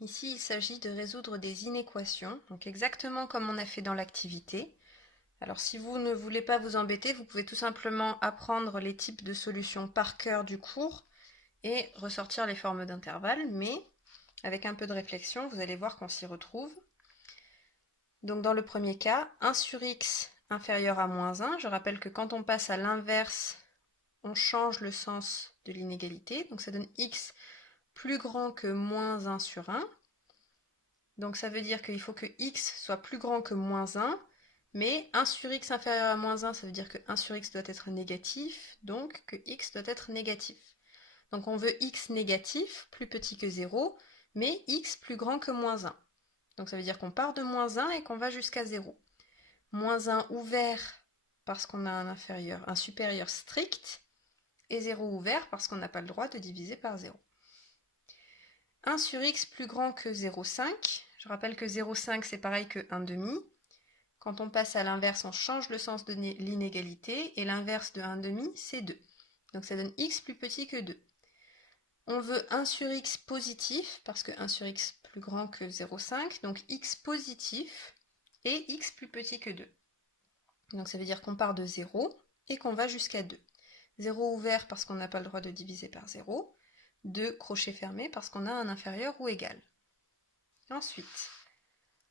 Ici, il s'agit de résoudre des inéquations, donc exactement comme on a fait dans l'activité. Alors si vous ne voulez pas vous embêter, vous pouvez tout simplement apprendre les types de solutions par cœur du cours et ressortir les formes d'intervalles, mais avec un peu de réflexion, vous allez voir qu'on s'y retrouve. Donc dans le premier cas, 1 sur x inférieur à moins 1, je rappelle que quand on passe à l'inverse, on change le sens de l'inégalité, donc ça donne x plus grand que moins 1 sur 1. Donc ça veut dire qu'il faut que x soit plus grand que moins 1, mais 1 sur x inférieur à moins 1, ça veut dire que 1 sur x doit être négatif, donc que x doit être négatif. Donc on veut x négatif, plus petit que 0, mais x plus grand que moins 1. Donc ça veut dire qu'on part de moins 1 et qu'on va jusqu'à 0. Moins 1 ouvert parce qu'on a un supérieur strict, et 0 ouvert parce qu'on n'a pas le droit de diviser par 0. 1 sur x plus grand que 0,5. Je rappelle que 0,5 c'est pareil que 1 demi. Quand on passe à l'inverse, on change le sens de l'inégalité, et l'inverse de 1 demi, c'est 2. Donc ça donne x plus petit que 2. On veut 1 sur x positif, parce que 1 sur x plus grand que 0,5, donc x positif, et x plus petit que 2. Donc ça veut dire qu'on part de 0, et qu'on va jusqu'à 2. 0 ouvert parce qu'on n'a pas le droit de diviser par 0. 2 crochet fermé parce qu'on a un inférieur ou égal. Ensuite,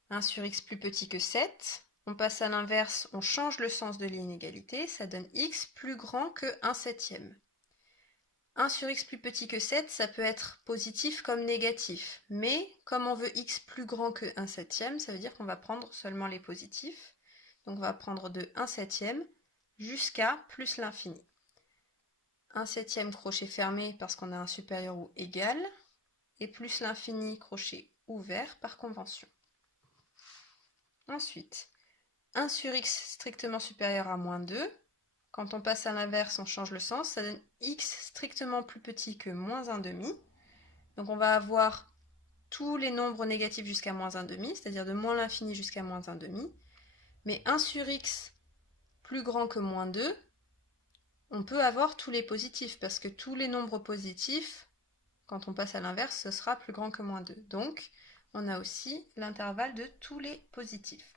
1 sur x plus petit que 7. On passe à l'inverse, on change le sens de l'inégalité, ça donne x plus grand que 1 septième. 1 sur x plus petit que 7, ça peut être positif comme négatif, mais comme on veut x plus grand que 1 septième, ça veut dire qu'on va prendre seulement les positifs. Donc on va prendre de 1 septième jusqu'à plus l'infini. 1 septième crochet fermé parce qu'on a un supérieur ou égal, et plus l'infini crochet ouvert par convention. Ensuite, 1 sur x strictement supérieur à moins 2. Quand on passe à l'inverse, on change le sens, ça donne x strictement plus petit que moins 1 demi. Donc on va avoir tous les nombres négatifs jusqu'à moins 1 demi, c'est-à-dire de moins l'infini jusqu'à moins 1 demi. Mais 1 sur x plus grand que moins 2, on peut avoir tous les positifs, parce que tous les nombres positifs, quand on passe à l'inverse, ce sera plus grand que moins 2. Donc, on a aussi l'intervalle de tous les positifs.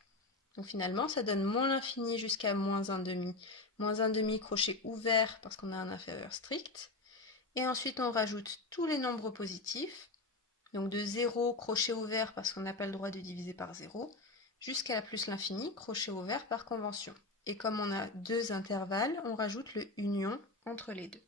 Donc finalement, ça donne moins l'infini jusqu'à moins 1 demi. Moins 1 demi crochet ouvert parce qu'on a un inférieur strict. Et ensuite, on rajoute tous les nombres positifs. Donc de 0, crochet ouvert parce qu'on n'a pas le droit de diviser par 0, jusqu'à plus l'infini, crochet ouvert par convention. Et comme on a deux intervalles, on rajoute le union entre les deux.